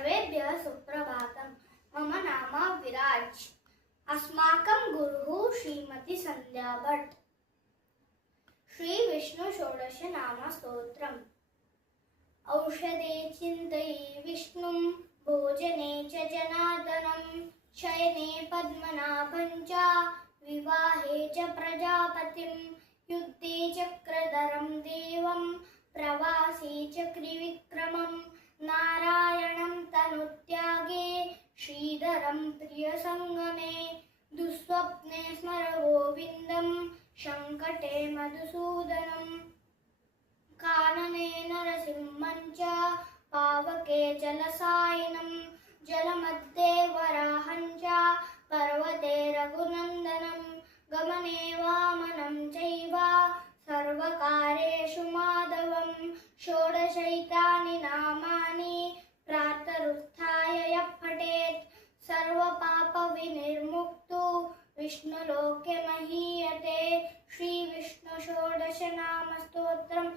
सर्वेभ्यः सुप्रभातम्। मम नाम विराज। अस्माकं गुरुः श्रीमती संध्या भट्ट। श्री विष्णु षोडश नाम स्तोत्रम्। औषधे चिन्तये विष्णुं भोजने च जनार्दनं शयने पद्मनाभं च विवाहे च प्रजापतिं युद्धे चक्रधरं देवं प्रवासे च त्रिविक्रमं नारायणं तनुत्यागे श्रीधरं प्रियसङ्गमे दुःस्वप्ने स्मर गोविन्दं सङ्कटे मधुसूदनं कानने नरसिंहं च पावके जलसायिनं जलमध्ये वराहं च पर्वते रघुनन्दनं गमने वामनं चैव सर्वकार्येषु माधवं षोडशैतानि नामानि प्रातरुत्थाय यः पठेत् सर्वपापविनिर्मुक्तो विष्णुलोके महीयते। श्री विष्णु षोडश नाम स्तोत्रम्